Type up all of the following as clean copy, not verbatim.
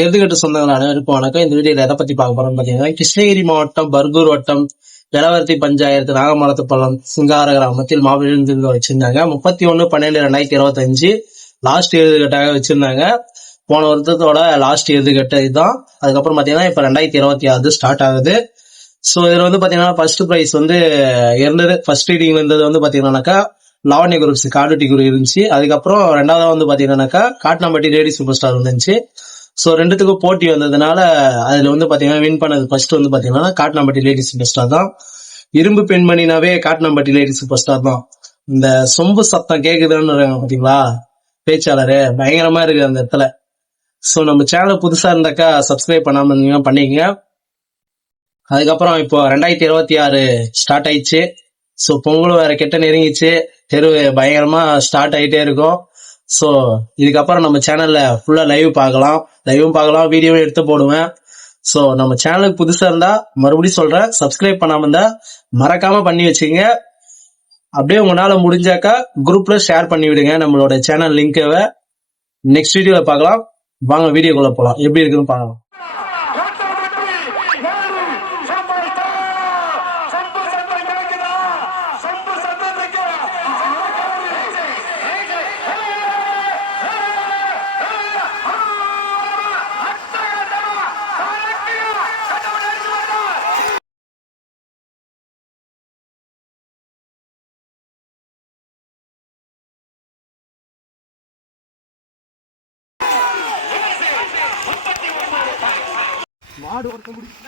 எருதுகட்டு சொந்தங்கள் அனைவருக்கும் வணக்கம். இந்த வீடியோல எதை பத்தி பார்க்க போறோம்னு பாத்தீங்கன்னா, கிருஷ்ணகிரி மாவட்டம் பர்கூர் வட்டம் ஜலவர்த்தி பஞ்சாயத்து நாகமரத்துப்பள்ளம் சிங்கார கிராமத்தில் மாபெரும் வச்சிருந்தாங்க. 31/12/2025 லாஸ்ட் எருதுகட்டாக வச்சிருந்தாங்க. போன வருஷத்தோட லாஸ்ட் எருதுகட்டு இதுதான். அதுக்கப்புறம் பாத்தீங்கன்னா இப்ப 2026 ஸ்டார்ட் ஆகுது. சோ இதுல வந்து பாத்தீங்கன்னா ஃபர்ஸ்ட் பிரைஸ் வந்து இருந்தது. ஃபர்ஸ்ட் ரீடிங்ல இருந்தது வந்து பாத்தீங்கன்னாக்கா லாவண்ய குரூப்ஸ் காடுட்டி குரு இருந்துச்சு. அதுக்கப்புறம் ரெண்டாவது வந்து பாத்தீங்கன்னாக்கா காட்னாம்பட்டி லேடி சூப்பர் ஸ்டார் வந்துச்சு. சோ ரெண்டுத்துக்கும் போட்டி வந்ததுனால அதுல வந்து பாத்தீங்கன்னா வின் பண்ணது ஃபர்ஸ்ட் வந்து பாத்தீங்கன்னா காட்னாம்பட்டி லேடி சூப்பர் ஸ்டார் தான். இரும்பு பெண்மணினாவே காட்னாம்பட்டி லேடி சூப்பர் ஸ்டார் தான். இந்த சொம்பு சத்தம் கேக்குதுன்னு பாத்தீங்களா பேச்சாளரு, பயங்கரமா இருக்கு அந்த இடத்துல. சோ நம்ம சேனல் புதுசா இருந்தாக்கா சப்ஸ்கிரைப் பண்ணாம இருந்தீங்கன்னா பண்ணிக்கங்க. அதுக்கப்புறம் இப்போ 2026 ஸ்டார்ட் ஆயிடுச்சு. சோ பொங்கலும் வேற கெட்ட நெருங்கிச்சு. தெரு பயங்கரமா ஸ்டார்ட் ஆயிட்டே இருக்கும். சோ இதுக்கப்புறம் நம்ம சேனல்ல ஃபுல்லா லைவ் பார்க்கலாம், வீடியோவும் எடுத்து போடுவேன். சோ நம்ம சேனலுக்கு புதுசா இருந்தா மறுபடியும் சொல்றேன், சப்ஸ்கிரைப் பண்ணாம இருந்தா மறக்காம பண்ணி வச்சுங்க. அப்படியே உங்களால முடிஞ்சாக்கா குரூப்ல ஷேர் பண்ணி விடுங்க நம்மளோட சேனல் லிங்க்கை. நெக்ஸ்ட் வீடியோல பார்க்கலாம். வாங்க வீடியோக்குள்ள போலாம், எப்படி இருக்குன்னு பார்க்கலாம். மாடு ஒருத்த முடியும்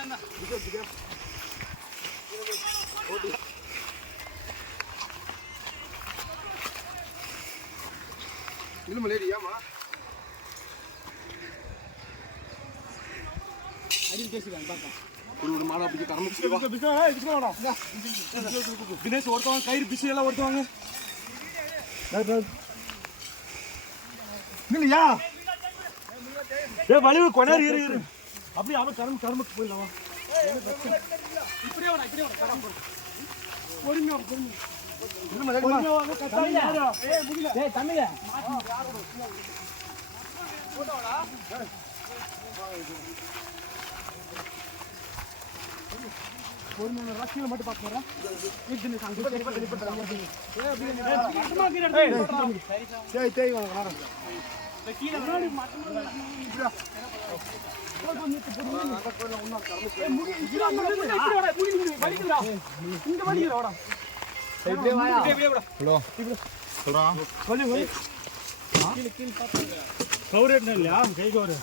மலேரியாமா மாடா பிடிச்சி தினேஷ் ஒருத்தவங்க கயிறு பிசி எல்லாம் ஒருத்தவங்க இல்லையா வலிவு கொண்டாரு இரு அப்படியே அவன் கரும்புக்கு போயிடலாம். கீழே மட்டும் பார்த்துறேன். கவுரேட் இல்லையா கை கவுரு